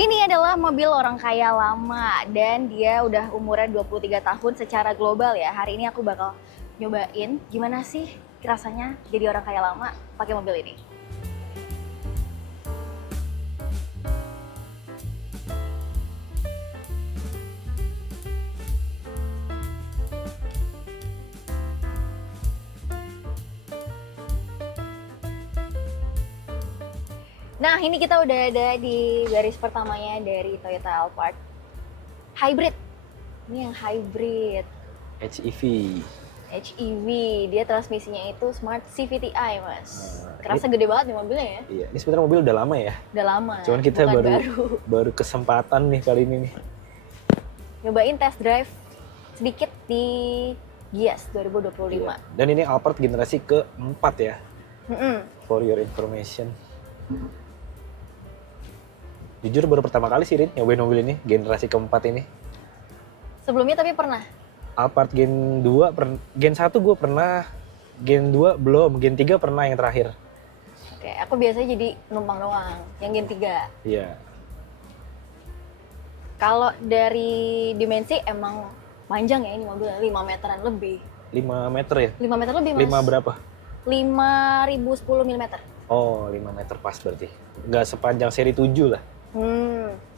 Ini adalah mobil orang kaya lama dan dia udah umuran 23 tahun secara global ya. Hari ini aku bakal nyobain gimana sih rasanya jadi orang kaya lama pakai mobil ini. Nah, ini kita udah ada di garis pertamanya dari Toyota Alphard Hybrid. Ini yang hybrid. HEV. HEV, dia transmisinya itu Smart CVTi, Mas. Nah, Kerasa gede banget nih mobilnya ya. Iya, ini sebenarnya mobil udah lama ya. Udah lama. Cuman kita bukan baru kesempatan nih kali ini nih. Nyobain test drive sedikit di Gias 2025. Iya. Dan ini Alphard generasi keempat ya. For your information. Jujur baru pertama kali sih Rin nyobain mobil ini, generasi keempat ini. Sebelumnya tapi pernah? Alphard Gen 2, Gen 1 gue pernah, Gen 2 belum, Gen 3 pernah yang terakhir. Oke, aku biasanya jadi numpang doang, yang Gen 3. Iya. Kalau dari dimensi emang panjang ya ini mobilnya, 5 meteran lebih. 5 meter ya? 5 meter lebih, Mas. 5 berapa? 5010 mm. Oh, 5 meter pas berarti. Nggak sepanjang seri 7 lah.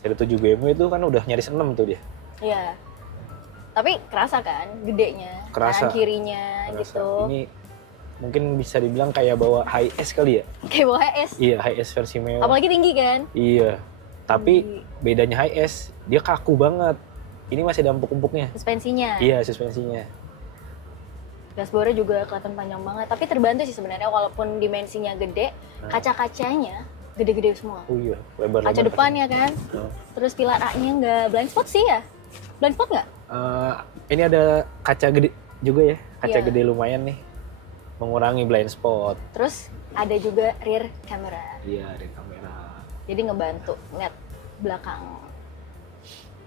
Seri 7 BMW itu kan udah nyaris 6 tuh dia. Iya. Tapi kerasa kan gedenya, Kerasa. kanan kirinya Kerasa. gitu. Ini mungkin bisa dibilang kayak bawa high S kali ya? Kayak bawa HS. Iya, high S versi mewah. Apalagi tinggi kan? Iya. Tapi Tinggi. bedanya high S, dia kaku banget. Ini masih ada empuk-empuknya. Suspensinya. Iya, suspensinya. Dashboardnya juga kelihatan panjang banget. Tapi terbantu sih sebenarnya walaupun dimensinya gede, kaca-kacanya gede-gede semua. Oh iya, lebar-lebar. Kaca depannya kan. Oh. Terus pilar A-nya nggak blind spot sih ya? Blind spot nggak? Ini ada kaca gede juga ya. Kaca Iya. gede lumayan nih. Mengurangi blind spot. Terus ada juga rear camera. Iya, ada kamera. Jadi ngebantu ngeliat belakang.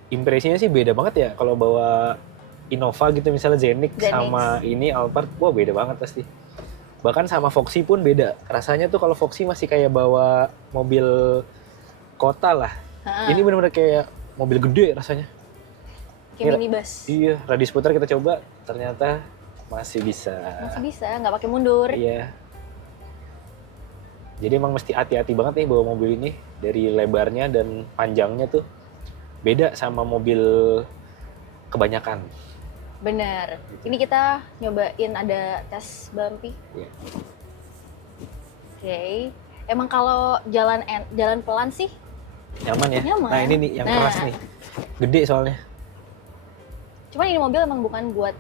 Impresinya sih beda banget ya kalau bawa Innova gitu misalnya Zenix Zenix. sama ini Alphard, wah beda banget pasti. Bahkan sama Foxy pun beda. Rasanya tuh kalau Foxy masih kayak bawa mobil kota lah. Ha-ha. Ini benar-benar kayak mobil gede rasanya. Kayak Iya. minibus. Iya, radius putar kita coba, ternyata masih bisa. Masih bisa, nggak pakai mundur. Iya. Jadi emang mesti hati-hati banget nih bawa mobil ini. Dari lebarnya dan panjangnya tuh beda sama mobil kebanyakan. Bener. Ini kita nyobain ada tes bumpy. Iya. Oke. Emang kalau jalan pelan sih Nyaman ya? Nyaman. Nah ini nih yang Nah. keras nih. Gede soalnya. cuman ini mobil emang bukan buat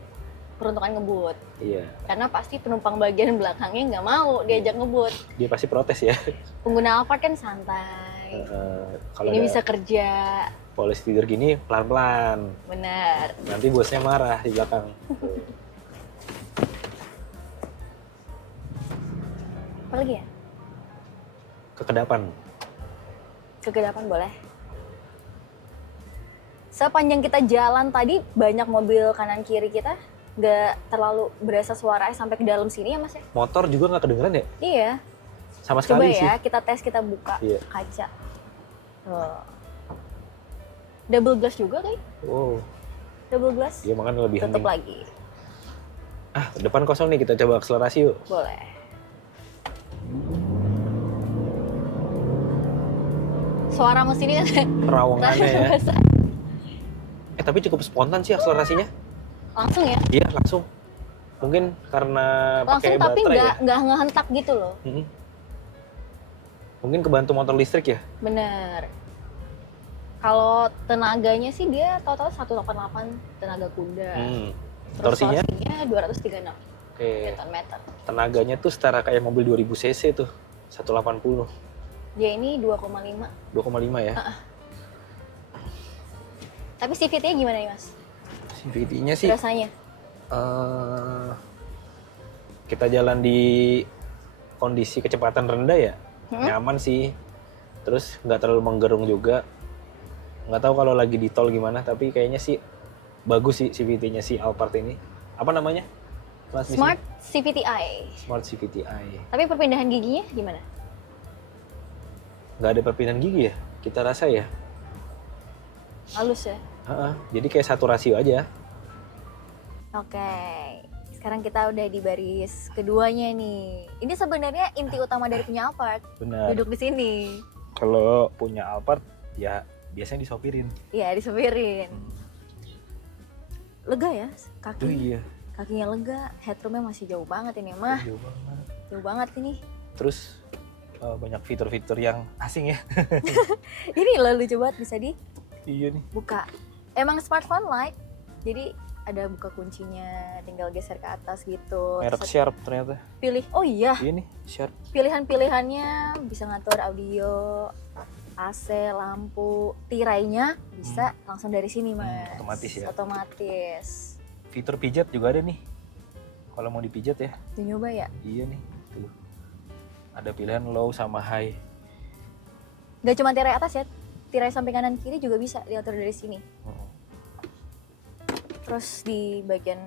peruntukan ngebut. Iya. Karena pasti penumpang bagian belakangnya nggak mau diajak ngebut. Dia pasti protes ya. Pengguna Alphard kan santai. Kalau Ini ada bisa kerja. polis tidur gini pelan-pelan. Bener. Nanti bosnya marah di belakang. Apa lagi ya? Kekedapan. Kegedapan boleh. Sepanjang kita jalan tadi banyak mobil kanan kiri kita, nggak terlalu berasa suaranya sampai ke dalam sini ya Mas ya? Motor juga nggak kedengeran ya? Iya. Sama Coba sekali sih. ya, kita tes, kita buka Iya. kaca. Tuh. Double glass juga kayaknya. Wow. Double glass. Dia makan lebih Tutup hening. lagi. Ah, depan kosong nih, kita coba akselerasi yuk. Boleh. Suara mesinnya Terawangannya ya. berasa. Tapi cukup spontan sih akselerasinya. Langsung ya? Iya, langsung. Mungkin karena Langsung pakai tapi baterai ya. nggak ngehentak gitu loh. Mm-mm. Mungkin kebantu motor listrik ya. Bener. Kalau tenaganya sih dia total 188 tenaga kuda. Terus Torsinya? torsinya 236 Oke. Newton meter. Tenaganya tuh setara kayak mobil 2000 cc tuh. 180. Dia ini 2,5. 2,5 ya. Tapi CVT-nya gimana nih Mas? CVT-nya sih Rasanya? kita jalan di kondisi kecepatan rendah ya. Nyaman sih. Terus nggak terlalu menggerung juga. Nggak tahu kalau lagi di tol gimana, tapi kayaknya sih bagus sih CVT-nya si Alphard ini. Apa namanya? Transmisi? Smart CVTi. Smart CVTi. Tapi perpindahan giginya gimana? Nggak ada perpindahan gigi ya? Kita rasa ya. Halus ya. Heeh, jadi kayak satu rasio aja. Oke. Sekarang kita udah di baris keduanya nih. Ini sebenarnya inti utama dari punya Alphard. Benar. Duduk di sini. Kalau punya Alphard ya biasanya disopirin. Iya, disepirin. Lega ya kaki. Tuh iya. Kakinya lega, headroomnya masih jauh banget ini mah. Jauh banget. Jauh banget ini. Terus banyak fitur-fitur yang asing ya. Ini loh lucu banget, bisa Iya nih. dibuka. Emang smartphone like. Jadi ada buka kuncinya, tinggal geser ke atas gitu. Merek Terus Sharp ternyata. pilih. Oh iya, Iya nih, Sharp. pilihan-pilihannya bisa ngatur audio, AC, lampu, tirainya bisa langsung dari sini mas. Otomatis ya. Otomatis. Fitur pijat juga ada nih. Kalau mau dipijat ya. Tuh nyoba ya. Iya nih. Tuh. Ada pilihan low sama high. Gak cuma tirai atas ya, tirai samping kanan kiri juga bisa diatur dari sini. Terus di bagian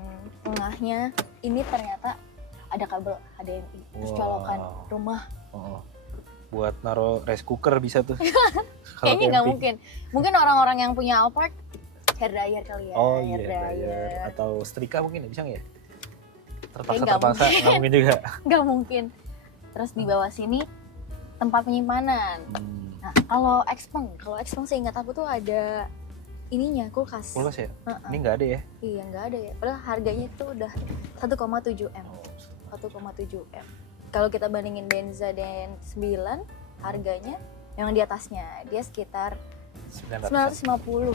tengahnya ini ternyata ada kabel HDMI. Terus Wow. colokan rumah. Oh. Buat naro rice cooker bisa tuh. Kalau Kayaknya nggak camping. mungkin. Mungkin orang-orang yang punya Alphard hair dryer kali ya. Oh hair iya, dryer. dryer. Atau setrika mungkin ya, bisa nggak ya? Kayaknya nggak Terpaksa, nggak mungkin juga. Nggak mungkin. Terus di bawah sini tempat penyimpanan. Nah, kalau Xpeng seingat aku tuh ada ininya, kulkas. Kulkas ya? Heeh. Ini nggak ada ya? Iya, nggak ada ya. Padahal harganya itu udah 1,7 M. 1,7 M. Kalau kita bandingin Denza dan 9, harganya yang di atasnya dia sekitar 900. 950.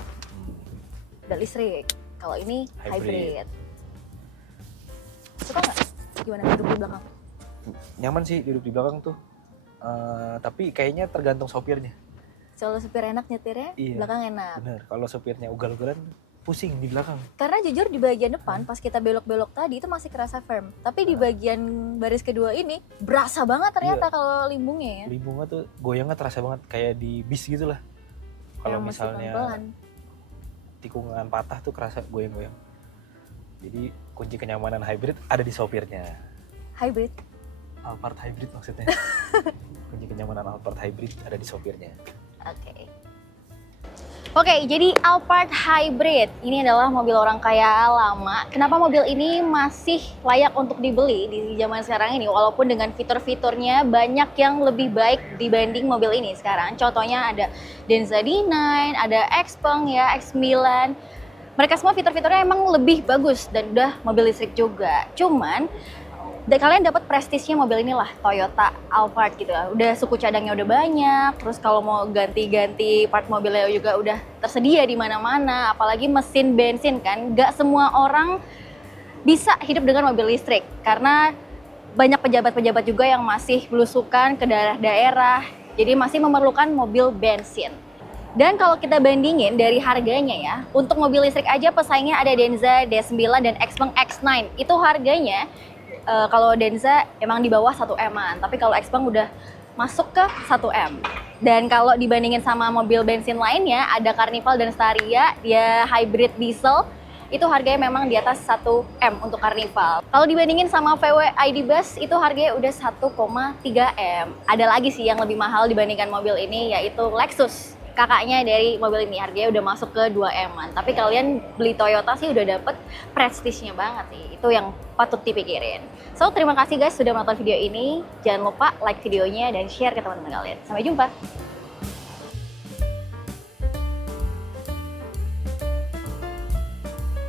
Udah listrik. Kalau ini hybrid. Suka nggak? Gimana duduk di belakang? Nyaman sih duduk di belakang tuh. Tapi kayaknya tergantung sopirnya. Kalau supir enak nyetirnya, Iya. belakang enak. Bener, kalau sopirnya ugal-ugalan pusing di belakang. Karena jujur di bagian depan pas kita belok-belok tadi itu masih kerasa firm. Tapi di bagian baris kedua ini berasa banget ternyata kalau limbungnya ya. Limbungnya tuh goyangnya terasa banget kayak di bis gitu lah. Kalau Yang mesti misalnya pelan-pelan. tikungan patah tuh kerasa goyang-goyang. Jadi kunci kenyamanan hybrid ada di sopirnya. Hybrid. Alphard hybrid maksudnya. Kunci kenyamanan Alphard hybrid ada di sopirnya. Oke, jadi Alphard Hybrid ini adalah mobil orang kaya lama. Kenapa mobil ini masih layak untuk dibeli di zaman sekarang ini? Walaupun dengan fitur-fiturnya banyak yang lebih baik dibanding mobil ini sekarang. Contohnya ada Denza D9, ada Xpeng ya, X9. Mereka semua fitur-fiturnya emang lebih bagus dan udah mobil listrik juga. Cuman kalian dapat prestisnya mobil inilah, Toyota Alphard gitu ya. Udah suku cadangnya udah banyak, terus kalau mau ganti-ganti part mobilnya juga udah tersedia di mana-mana. Apalagi mesin bensin kan, nggak semua orang bisa hidup dengan mobil listrik karena banyak pejabat-pejabat juga yang masih belusukan ke daerah-daerah, jadi masih memerlukan mobil bensin. Dan kalau kita bandingin dari harganya ya, untuk mobil listrik aja pesaingnya ada Denza D9 dan Xpeng X9. Itu harganya kalau Denza emang di bawah 1 M-an, tapi kalau Xpeng udah masuk ke 1 M. Dan kalau dibandingin sama mobil bensin lainnya, ada Carnival dan Staria, dia hybrid diesel, itu harganya memang di atas 1 M untuk Carnival. Kalau dibandingin sama VW ID Buzz, itu harganya udah 1,3 M. Ada lagi sih yang lebih mahal dibandingkan mobil ini, yaitu Lexus. Kakaknya dari mobil ini harganya udah masuk ke 2 M-an. Tapi kalian beli Toyota sih udah dapet prestisnya banget sih. Itu yang patut dipikirin. So, terima kasih guys sudah menonton video ini. Jangan lupa like videonya dan share ke teman-teman kalian. Sampai jumpa!